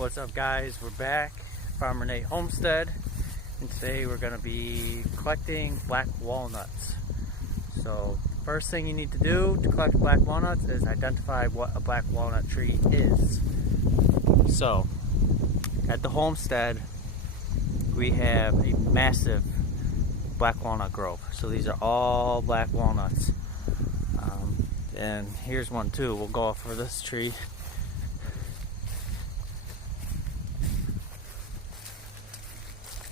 What's up, guys? We're back, Farmer Nate Homestead, and today we're going to be collecting black walnuts. So first thing you need to do to collect black walnuts is identify what a black walnut tree is. So at the homestead we have a massive black walnut grove. So these are all black walnuts, and here's one too. We'll go for this tree.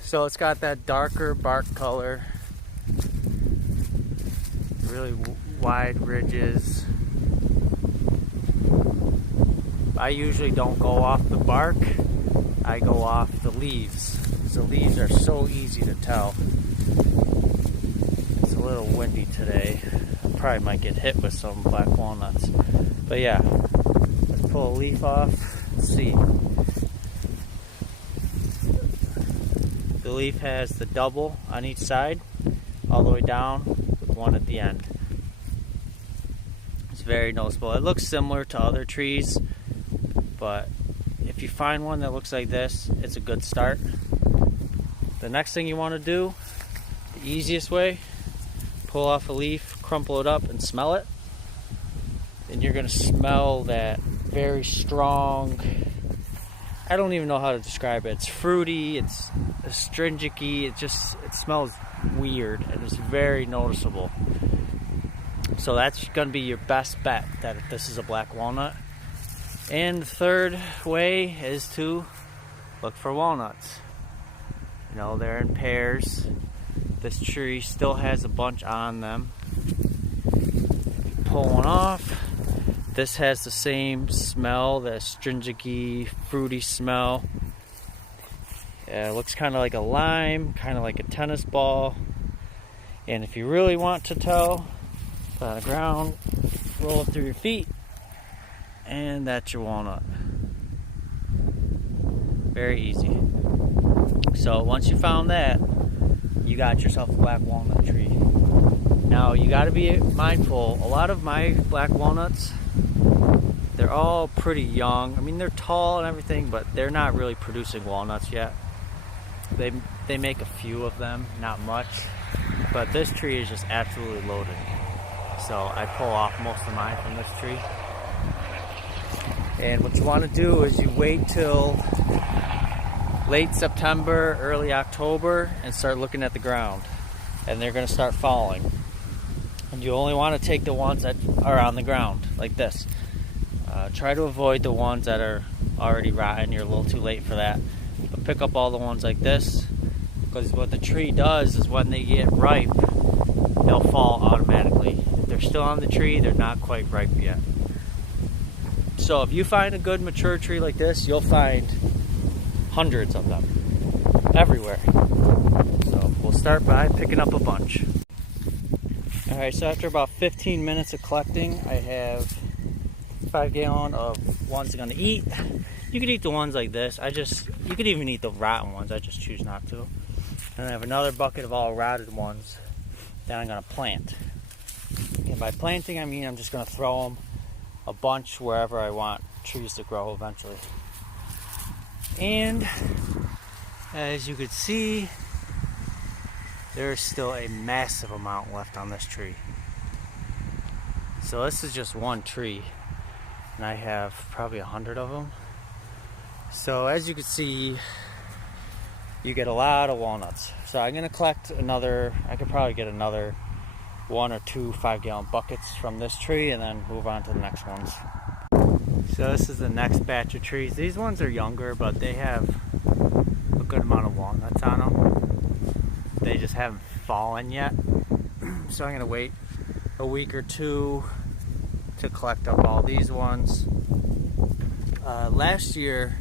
So it's got that darker bark color, really wide ridges. I usually don't go off the bark, I go off the leaves. The leaves are so easy to tell. It's a little windy today. I probably might get hit with some black walnuts. But yeah, let's pull a leaf off. Let's see. The leaf has the double on each side, all the way down, with one at the end. It's very noticeable. It looks similar to other trees, but if you find one that looks like this, it's a good start. The next thing you want to do, the easiest way, pull off a leaf, crumple it up, and smell it. And you're going to smell that very strong, I don't even know how to describe it. It's fruity, it's astringic-y, it smells weird, and it's very noticeable. So that's going to be your best bet that this is a black walnut. And the third way is to look for walnuts. You know, they're in pairs. This tree still has a bunch on them. Pull one off. This has the same smell, that astringic-y, fruity smell. It looks kind of like a lime, kind of like a tennis ball. And if you really want to tell, put it on the ground, roll it through your feet, and that's your walnut. Very easy. So once you found that, you got yourself a black walnut tree. Now you got to be mindful. A lot of my black walnuts, they're all pretty young. I mean, they're tall and everything, but they're not really producing walnuts yet. They make a few of them, not much. But this tree is just absolutely loaded. So I pull off most of mine from this tree. And what you want to do is you wait till late September, early October, and start looking at the ground. And they're going to start falling. And you only want to take the ones that are on the ground, like this. Try to avoid the ones that are already rotten. You're a little too late for that. But pick up all the ones like this, because what the tree does is when they get ripe, they'll fall automatically. If they're still on the tree, they're not quite ripe yet. So if you find a good mature tree like this, you'll find hundreds of them everywhere. So we'll start by picking up a bunch. Alright, so after about 15 minutes of collecting, I have 5 gallon of ones I'm going to eat. You could eat the ones like this. You could even eat the rotten ones. I just choose not to. And I have another bucket of all rotted ones that I'm going to plant. And by planting, I mean I'm just going to throw them a bunch wherever I want trees to grow eventually. And as you could see, there's still a massive amount left on this tree. So this is just one tree, and I have probably 100 of them. So as you can see, you get a lot of walnuts. So I'm gonna collect another, I could probably get another 1 or 2 5-gallon buckets from this tree and then move on to the next ones. So this is the next batch of trees. These ones are younger, but they have a good amount of walnuts on them. They just haven't fallen yet. So I'm gonna wait a week or two to collect up all these ones. Last year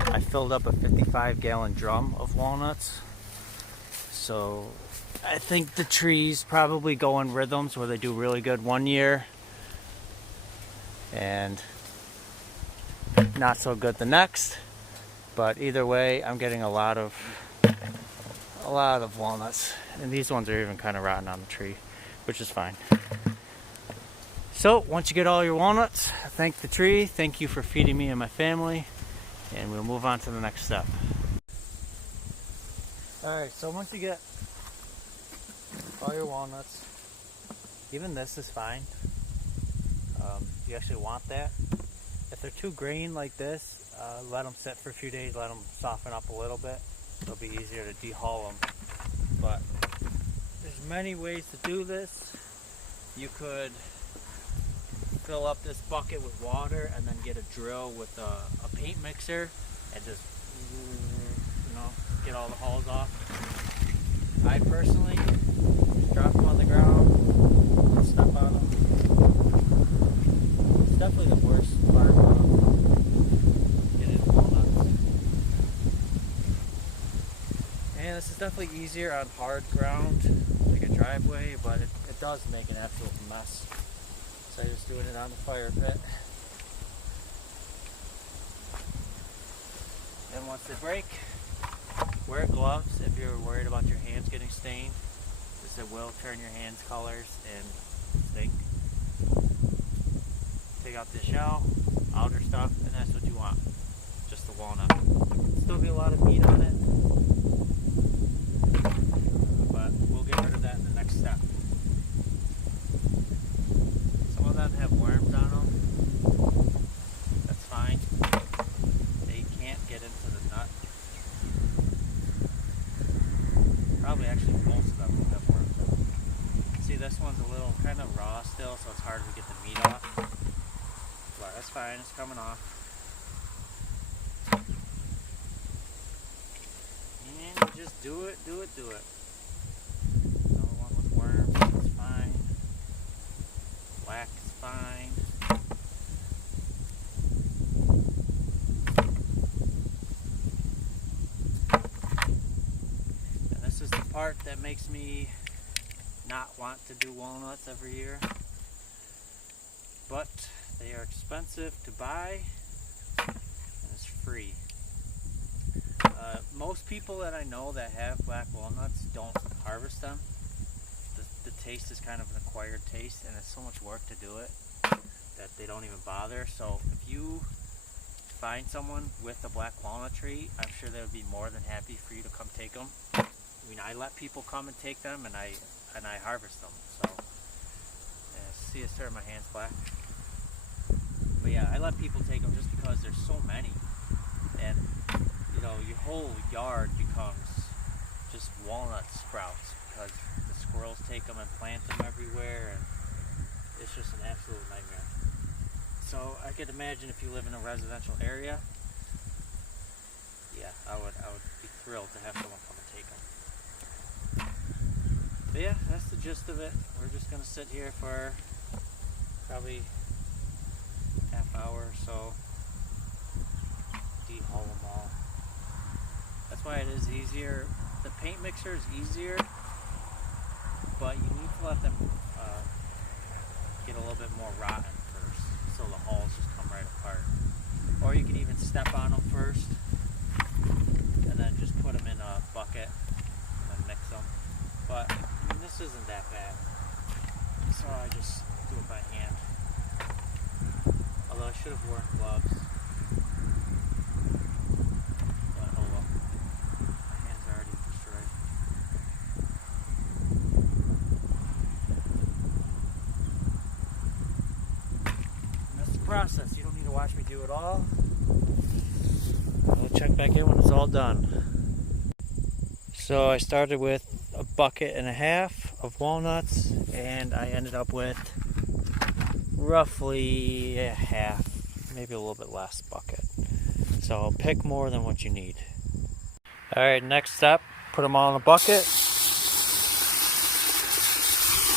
I filled up a 55-gallon drum of walnuts. So I think the trees probably go in rhythms where they do really good one year and not so good the next. But either way, I'm getting a lot of walnuts, and these ones are even kind of rotten on the tree, which is fine. So once you get all your walnuts, thank the tree. Thank you for feeding me and my family. and we'll move on to the next step. Alright, so once you get all your walnuts, even this is fine. You actually want that. If they're too green like this, let them sit for a few days, let them soften up a little bit. It'll be easier to dehull them. But there's many ways to do this. You could fill up this bucket with water and then get a drill with a paint mixer and just, get all the hulls off. I personally drop them on the ground, step on them. It's definitely the worst part of getting walnuts. And this is definitely easier on hard ground, like a driveway, but it does make an absolute mess. So I'm just doing it on the fire pit. And once they break, wear gloves if you're worried about your hands getting stained. This will turn your hands colors and stink. Take out the shell, outer stuff, and that's what you want. Just the walnut. Still be a lot of meat on it, but we'll get rid of that in the next step. Some of them have worms on them. That's fine. They can't get into the nut. Probably actually most of them will have worms on them. See, this one's a little kind of raw still, so it's hard to get the meat off. But that's fine, it's coming off. And you just do it. Another one with worms, that's fine. Black is fine. And this is the part that makes me not want to do walnuts every year. But they are expensive to buy, and it's free. Most people that I know that have black walnuts don't harvest them. The taste is kind of an acquired taste, and it's so much work to do it that they don't even bother. So if you find someone with a black walnut tree, I'm sure they would be more than happy for you to come take them. I mean, I let people come and take them, and I harvest them. So yeah, see, it's turning my hands black. But yeah, I let people take them just because there's so many, and your whole yard becomes just walnut sprouts because the squirrels take them and plant them everywhere, and it's just an absolute nightmare. So I could imagine if you live in a residential area, yeah, I would be thrilled to have someone come and take them. But yeah, that's the gist of it. We're just gonna sit here for probably half hour or so, dehull them all. That's why it is easier. The paint mixer is easier, but you need to let them get a little bit more rotten first, so the hulls just come right apart. Or you can even step on them first, and then just put them in a bucket and then mix them. But I mean, this isn't that bad, so I just do it by hand. Although I should have worn gloves. But oh well. My hands are already destroyed. And that's the process. You don't need to watch me do it all. I'll check back in when it's all done. So I started with a bucket and a half of walnuts, and I ended up with roughly a half, maybe a little bit less bucket. So pick more than what you need. Alright, next step, put them all in a bucket,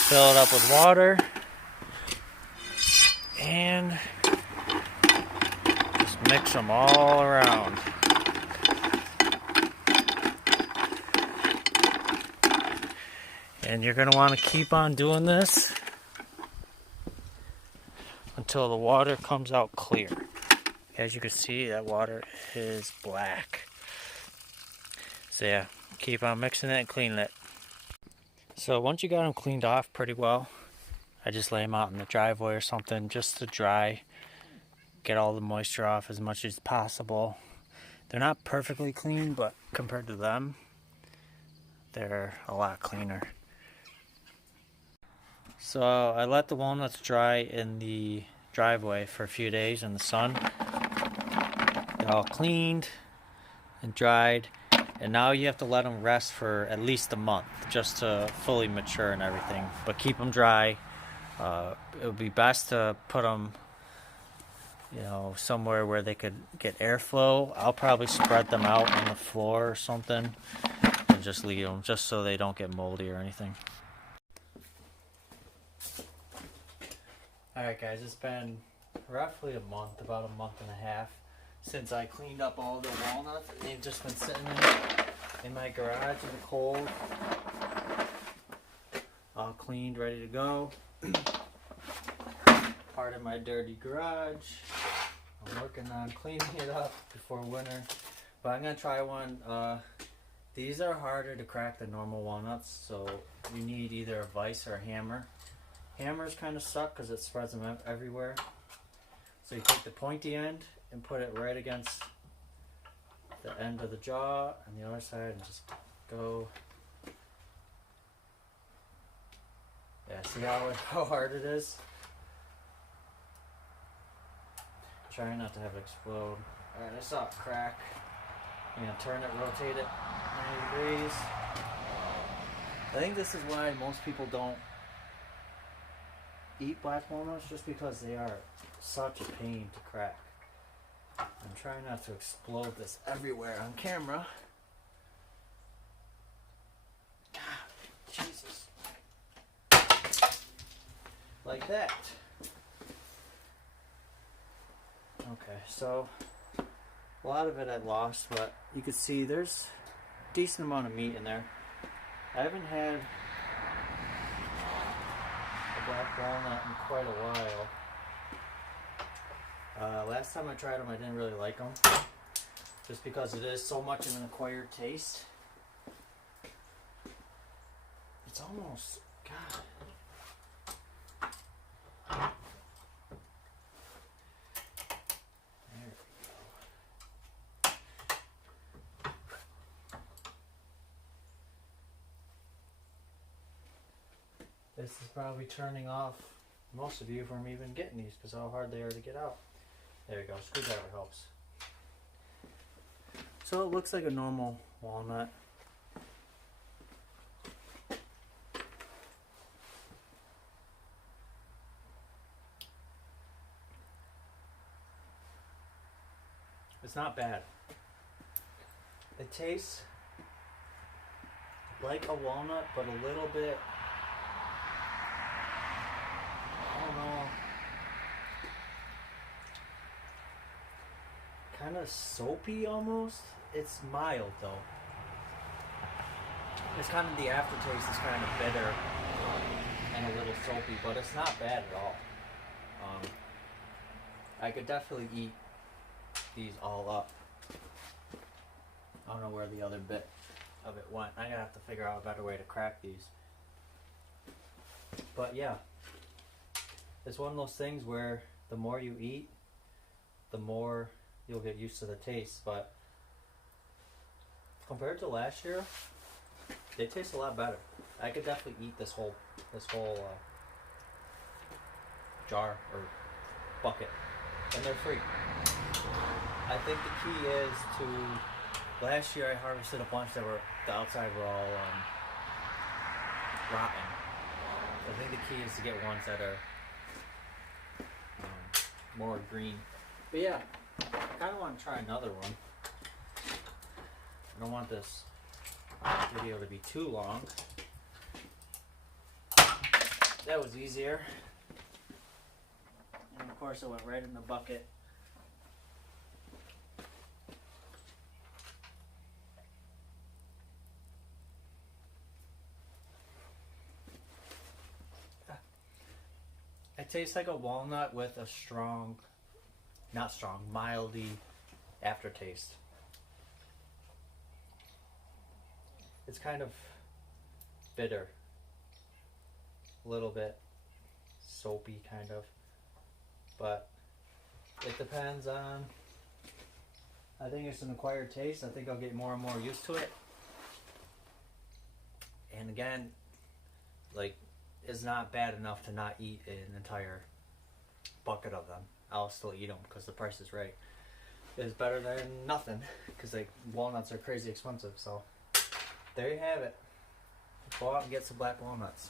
fill it up with water, and just mix them all around. And you're going to want to keep on doing this until the water comes out clear. As you can see, that water is black. So yeah, keep on mixing it and cleaning it. So once you got them cleaned off pretty well, I just lay them out in the driveway or something just to dry, get all the moisture off as much as possible. They're not perfectly clean, but compared to them, they're a lot cleaner. So I let the walnuts dry in the driveway for a few days in the sun. They're all cleaned and dried, and now you have to let them rest for at least a month just to fully mature and everything. But keep them dry. It would be best to put them, somewhere where they could get airflow. I'll probably spread them out on the floor or something and just leave them, just so they don't get moldy or anything. Alright guys, it's been roughly a month, about a month and a half, since I cleaned up all the walnuts. They've just been sitting in my garage in the cold, all cleaned, ready to go. Part of my dirty garage. I'm working on cleaning it up before winter, but I'm gonna try one. These are harder to crack than normal walnuts, so you need either a vise or a hammer. Hammers kind of suck because it spreads them everywhere. So you take the pointy end and put it right against the end of the jaw and the other side and just go. Yeah, see how hard it is? Trying not to have it explode. Alright, I saw it crack. I'm gonna turn it, rotate it 90 degrees. I think this is why most people don't eat black walnuts, just because they are such a pain to crack. I'm trying not to explode this everywhere on camera. God, Jesus. Like that. Okay, so a lot of it I lost, but you can see there's a decent amount of meat in there. I haven't had a black walnut in quite a while. Last time I tried them, I didn't really like them, just because it is so much of an acquired taste. It's almost, God. This is probably turning off most of you from even getting these because how hard they are to get out. There you go, screwdriver helps. So it looks like a normal walnut. It's not bad. It tastes like a walnut, but a little bit, I don't know, kind of soapy almost. It's mild though. It's kind of, the aftertaste is kind of bitter and a little soapy, but it's not bad at all. I could definitely eat these all up. I don't know where the other bit of it went. I'm gonna have to figure out a better way to crack these. But yeah, it's one of those things where the more you eat, the more you'll get used to the taste. But compared to last year, they taste a lot better. I could definitely eat this whole jar or bucket, and they're free. I think the key is to, last year I harvested a bunch that were, the outside were all rotten. I think the key is to get ones that are more green. But yeah, I kind of want to try another one. I don't want this video to be too long. That was easier. And of course it went right in the bucket. It tastes like a walnut with a strong, not strong, mildy aftertaste. It's kind of bitter, a little bit soapy kind of, but it depends on I think it's an acquired taste. I think I'll get more and more used to it. And again, like, it's not bad enough to not eat an entire bucket of them. I'll still eat them because the price is right. It's better than nothing because like walnuts are crazy expensive. So there you have it. Go out and get some black walnuts.